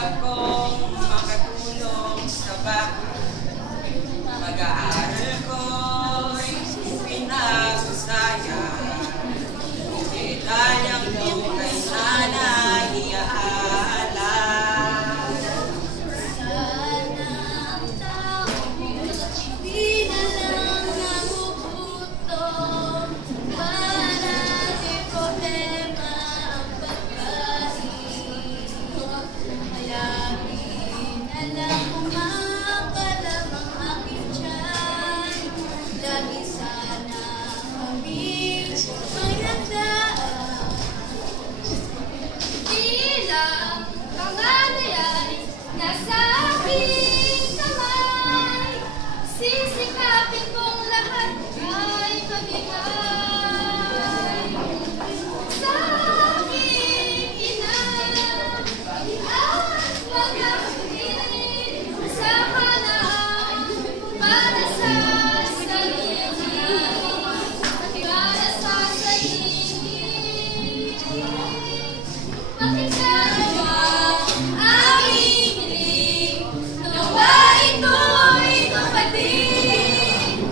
Pangarap kong makatulong sa bago. Mag-aaral ko'y pinag-usaya. Detalyang to kay nanay iaalay. Sana ang tao di na lang nagugutom para di problema ang pagkain. Hayapin na lang kumakalam ang aking tiyan. Lagi sana kami mayandaan. Bilang panganay ay nasa aking kamay. Sisikapin kong lahat ay mabigay sa aking ina at pagkakulit sa kanaan para sa sarili, para sa sarili. Makikagawa aming hiling, nawa ito'y tumating.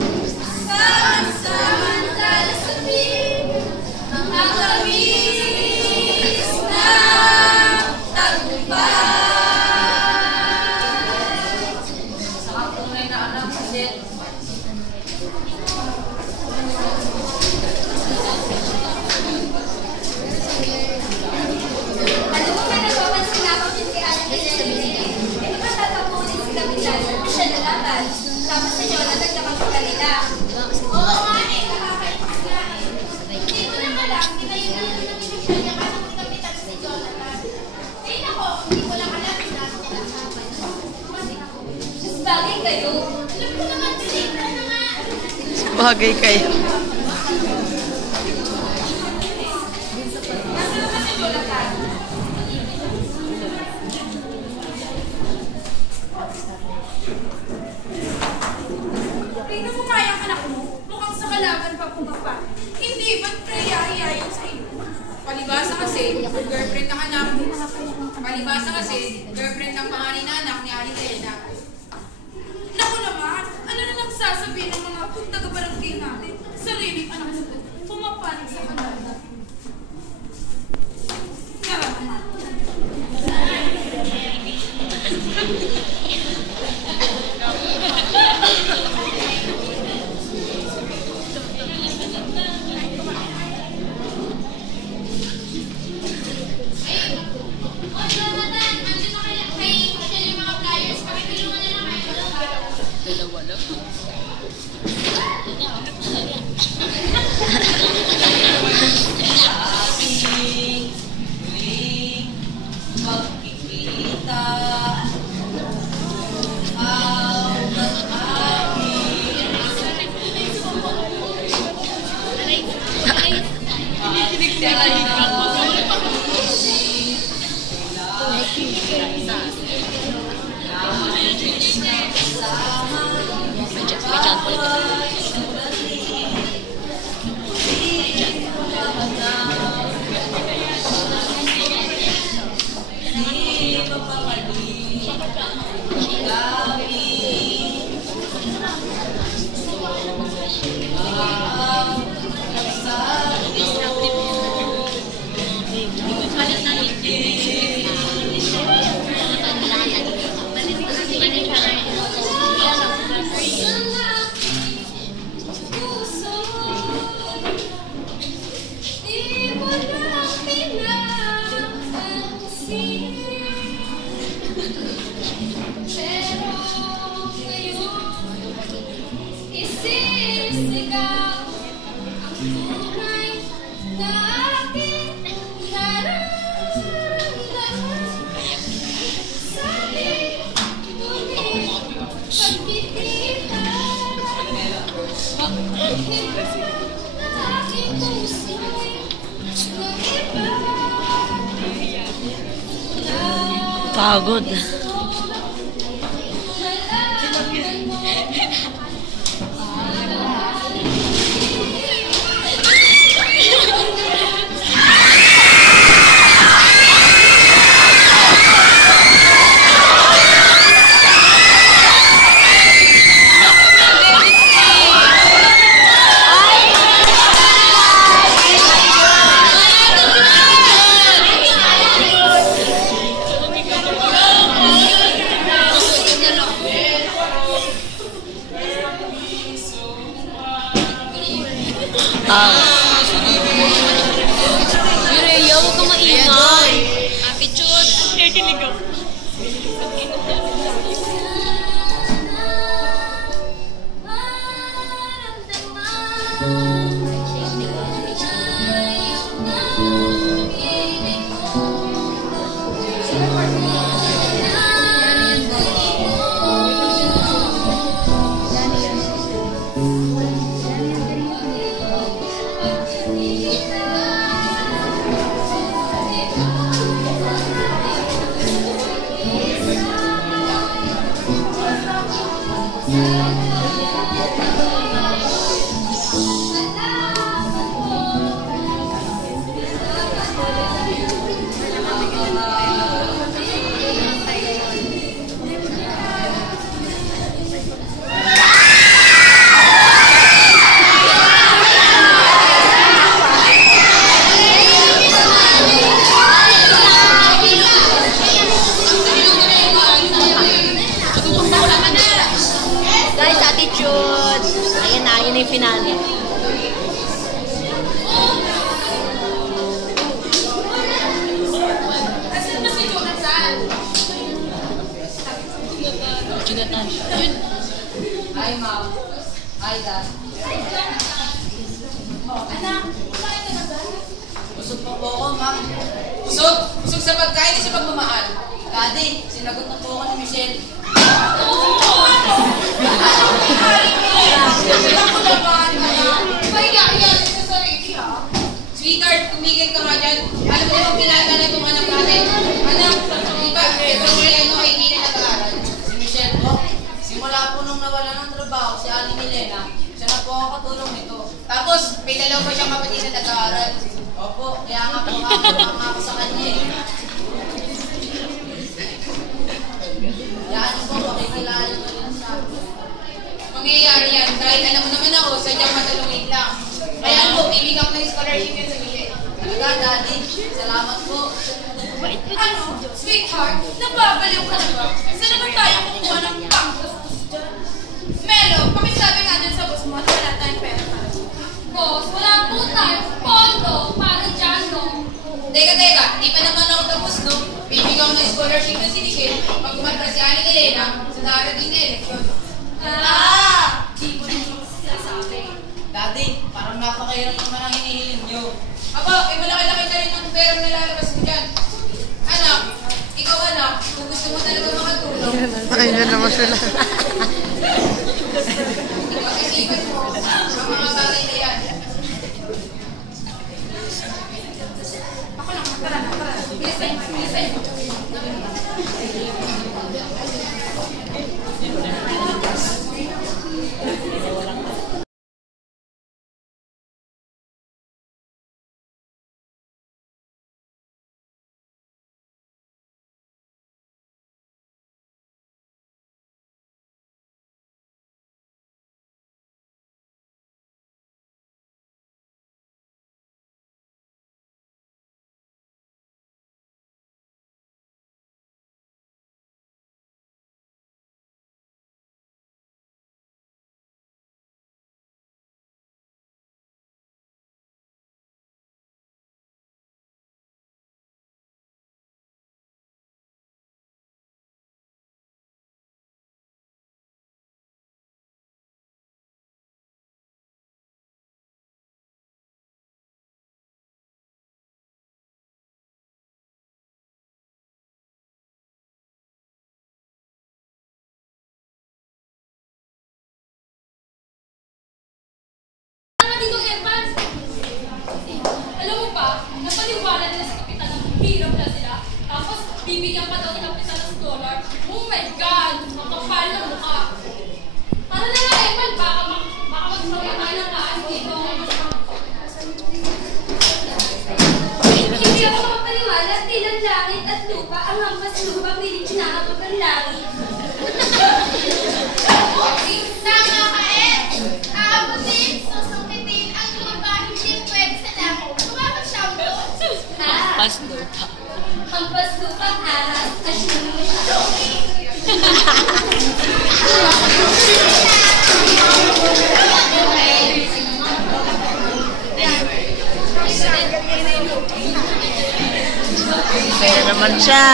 Samantala sabihin, mga kamis na tagumpay. Sa tunay na anak ulit. Alam mo ba napapansin ako din kay Ana kasi sabihin, ito ba tatapunin si Kapitan? Siya na laban. Tapos si Jonathan nakapagkalila. Oo nga eh, nakakainis nga eh. Hindi ko lang alam, hindi kayo na lang nabibigyan niya kanong ni Kapitan si Jonathan. Ay nako, hindi ko lang alam kung nasa pinagsasaban. Mas bagay kayo. Alam ko naman, silipra na nga. Bagay kayo. Nasa naman si Jonathan. Tingnan mo nga yung anak mo. Mukhang sa kalaban pa pumapa. Hindi, ba't kaya sa iyo? Palibasa kasi, girlfriend ng anak. Palibasa kasi, girlfriend ng pangalan na anak ni Ali Elena. Naku naman, ano na nagsasabi ng mga taga-barangay natin? Sariling anak mo, pumapanig sa kalaban. Tara naman. O Jonathan, andito kay Michelle yung mga flyers. Pakitulungan na lang kayo. Dalawa lang. Aking muling magkikita. Hawak aking Pagod. Kinilig ako. Guys, attitude. Ayan na, yun na yung finale. Asan ba si Jonathan? Jonathan. Hi, ma'am. Hi, dad. Anak, kumain ka na ba? Busog po ako, ma'am. Busog? Busog sa pagkain, sa pagmamahal. Daddy, sinagot na po ako ni Michelle. Sweetheart, tumigil ka nga dyan. Alam mo naman pinata na itong anak natin. Anak, di ba, itong Mileno ay hindi na nag-aaral. Si Michelle po, simula po nung nawala ng trabaho, si Ali Milena, siya na po ang katulong nito. Tapos, may dalawa pa siyang kapatid na nag-aaral. Opo, kaya nga po ako sa kanya eh. Yan po, makikilala ko yun sa mangyayari yan. Dahil alam mo naman ako, sadyang matalungin lang. Kaya po, bibigyan ko ng scholarship yun sa Mili. Talaga, Daddy. Salamat po. Ano, sweetheart, nababaliw ka na ba? Saan naman tayo kukuha ng panggastos dyan? Melo, pakisabi nga dyan sa boss mo na wala tayong pera. Boss, wala po tayong pondo para dyan, no? Teka, di pa naman ako tapos, no? Bibigyan ko ng scholarship yun si Michelle pag kumatra si Aling Elena sa darating na eleksyon. Di ko naman sinasabi. Daddy, parang napakahirap naman ang hinihiling nyo. Aba, malaki-laki na rin ang perang nalalabas mo dyan. Anak, ikaw anak, kung gusto mo talaga makatulong, Ay, na naman sila. pag-isipan mo ang mga bagay na yan. Ako lang, tara. Bilisan. Dito, Evans! Alam mo ba, napaniwala nila sa kapitan ng hirap na sila, tapos bibigyan pa daw ng kapitan ng $1. Oh my God! Makapal na mukha! Tara na nga, Evan! Baka magmamahal ng kaan dito. Hindi ako makapaniwala, tilang langit at lupa, ang hampas lupa, piling kinakapag ang langit. Tama ka eh! Aabutin, susukitin ang lupa, hindi pwede sa langit. Tumama siya mo! Pas lupa. Hampas lupa, ahas, asyong Tama Kaya naman siya.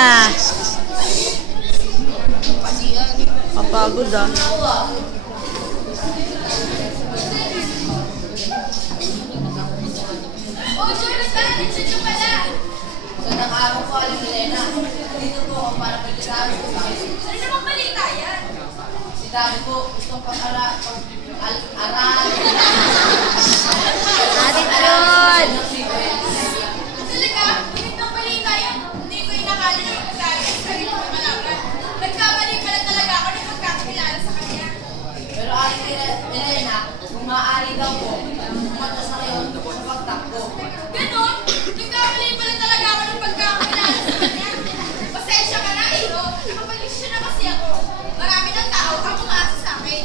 Papagod ah. Oh, Jonathan, dito siya pala. Magandang araw po, Aling Milena. Dito po ako para pagkakaroon po sa akin. Ano namang balita yan? Si Daddy po, gustong pag-aralan. Attitude! Talaga? Ganitong balita yan. Hindi ko inakala na magkakala sa sarili ko malaman. Nagkamali pala talaga ako na magkakilala sa kanya. Pero Aling Milena, kung maaari daw po, umatas na kayo sa pagtakbo. Ganon? Nagkamali pala talaga ako ng pagkakilala sa kanya. Pasensya ka na, Iro. Nakapag-isyo na kasi ako. Marami ng tao ang umaasa sa akin.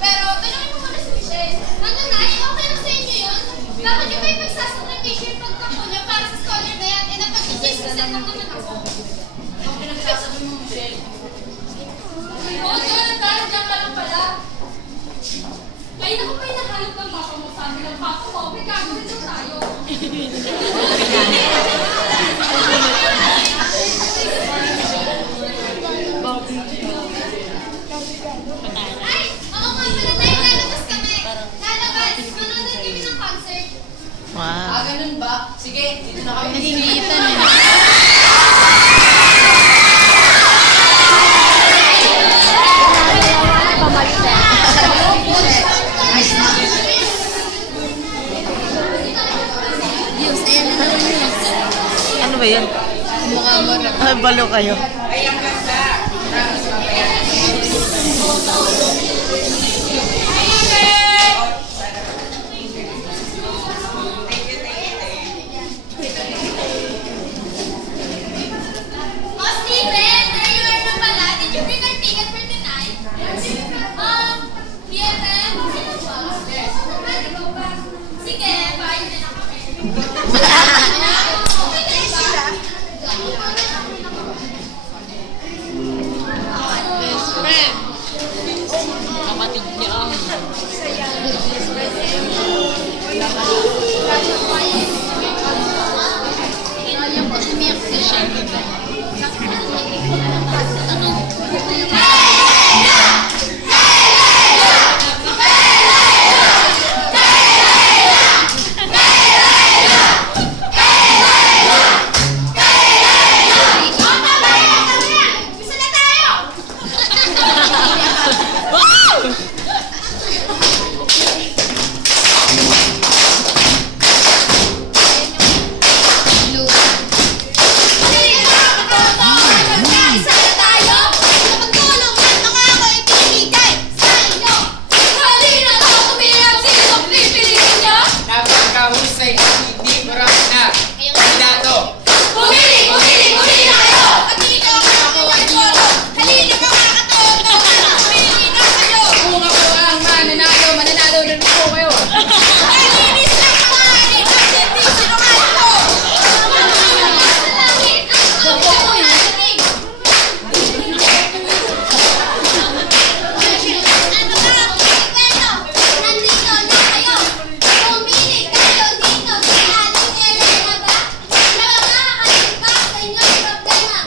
Pero, tanongin mo muna si Michelle. Ano na, okay lang sa inyo yun? Bakit yung may pagsasakripisyo yung pagtako niya para sa scholar na yan? Eh, napag-16% lang naman ako. Ang pinagsasabi mo, Michelle, Oh, Jonathan, diyan ka lang pala. Kaya ako pa hinahanap ng papa mo. Sabi ng papa mo, may gagawin daw tayo. Ay, oo nga pala tayo, lalabas kami. Lalabas, manonood kami ng concert. Wow. ganun ba? Sige, dito na kami. Nalilitan eh. Ano ba yan? Ay, balo kayo. Oh, Steven, there you are na pala. Did you bring our ticket for tonight? Kevin, sino ba? Ikaw ba? Sige, bye na lang kami. Okay na sila. Best friend. Kapatid niya. Bisa na tayo! Isa na tayo! Napagtulong at mga ako ipinigay sa inyo! Halina na tumiyang sinong pipiliin niyo! Napakahusay at hindi marami na. Kandidato. Pumili na kayo! At dito ako nakakawala! Halina mga katoto! Pumili na kayo! Kung ako ang mananalo, mananalo rin po kayo. Ay, linis na kumain! At hindi sinungaling ko! Sa langit ang aming narinig! Ano ba ang kwento? Nandito na kayo! Pumili kayo dito si Aling Elena ba? Na makakalipas sa inyong problema!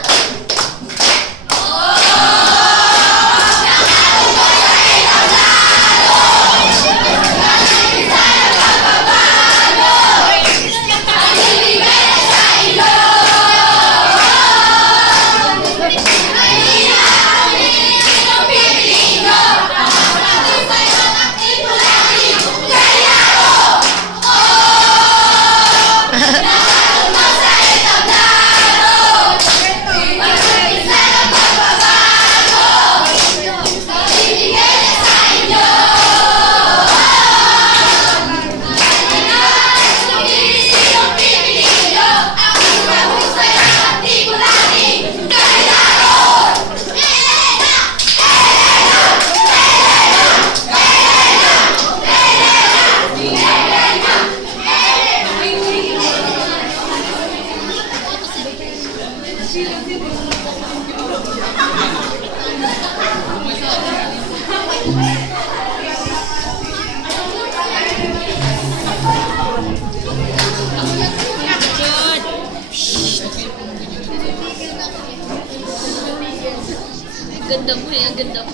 Ganda mo eh, ang ganda mo.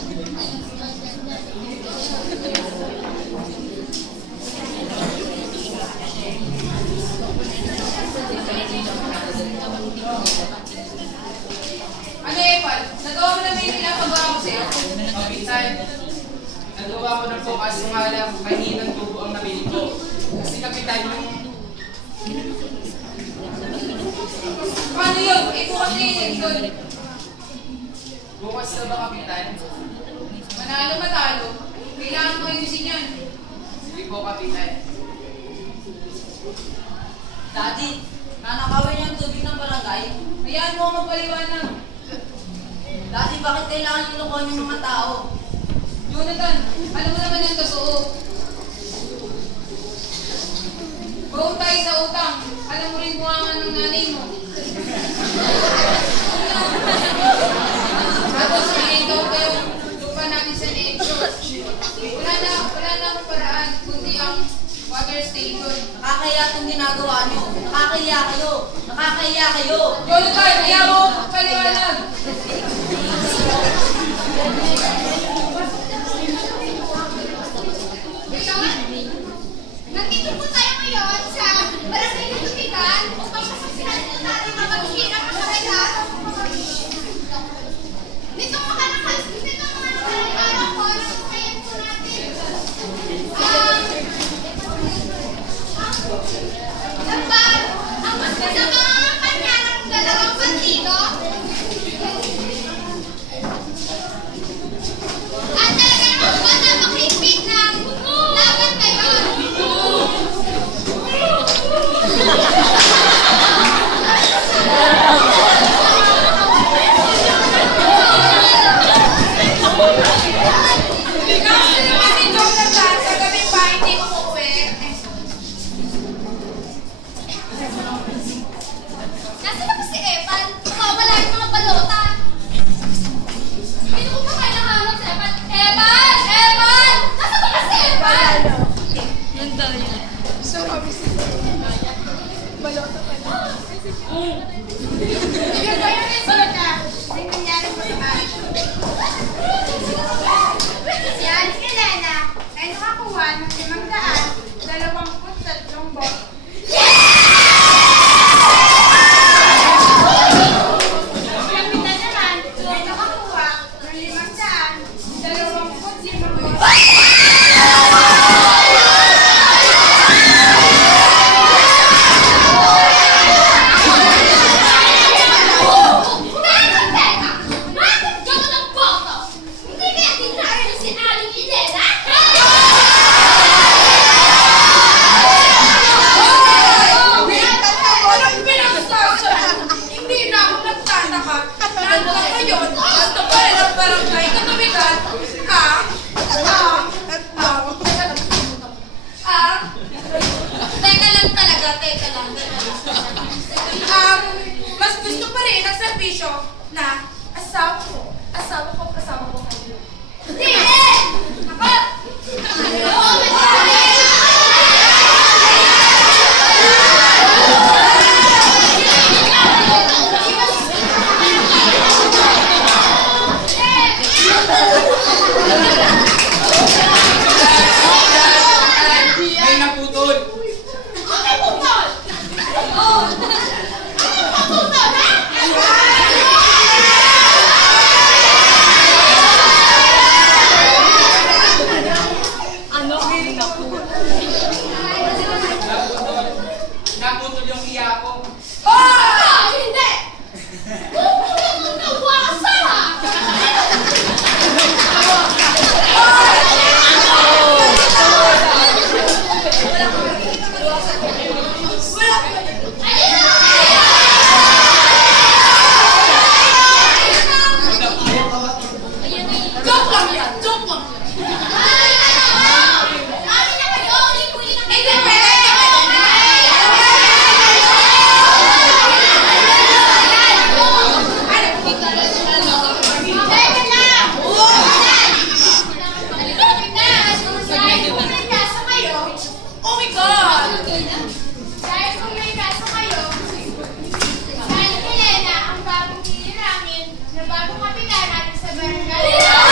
Ano Epal? Nagawa mo na ba yung pinapagawa ko sa'yo? Kapitan, nagawa ko na po kaso nga lang kaninang tubo ang nabili ko. Kasi kapitan yung... Paano yun? Eh, bukas na yun doon. Bukas na ba kapitan? Manalo matalo. Kailangan mo ayusin yan. Sige po kapitan. Daddy, nanakawin niyo ang tubig ng barangay. Hayaan mo ako magpaliwanag. Daddy, bakit kailangan yung lokohan yung mga tao? Jonathan, alam mo naman yung totoo. Baon tayo sa utang. Alam mo rin buwangan ng nanay mo. Tapos ikaw pa yung lupa natin sa Negros. Wala na akong paraan kundi ang water station. Nakakaya itong ginagawa niyo. Nakakaya kayo. Nakakaya kayo. Jonathan, hayaan mo paliwanag. Nandito po tayo ngayon sa Barangay ng Tubigan upang sasaksihan po natin ang maghihirap ng kanila. Nitong mga nakalang araw po, sasaksihan po natin ang mas masamang kanya ng dalawang partido at talaga naman po na makipit ng laban ngayon. Kasi naman si Jonathan, sa gabi pa hindi umuwi. Nasaan na ba si Epan? Mawawala yung mga balota. Hindi ko pa kaya nahanap si Epan. Epan! Epan! Nasaan ba si Epan? Bigyan ko yung result na. May nangyari mo naman. Si Alice Elena ay nakakuha ng 523 boto. Kapitan naman ay nakakuha ng 525 boto. Hindi na ako nagtataka. Hanggang ngayon, gusto pa rin ang barangay katubigan. Teka lang talaga, teka lang. Mas gusto pa rin ang serbisyo na asawa ko kayo. Hindi! Ako! Oo, May naputol! okay, putol! Oo! Ano yung putol, ha? na bagong kapitan natin sa barangay.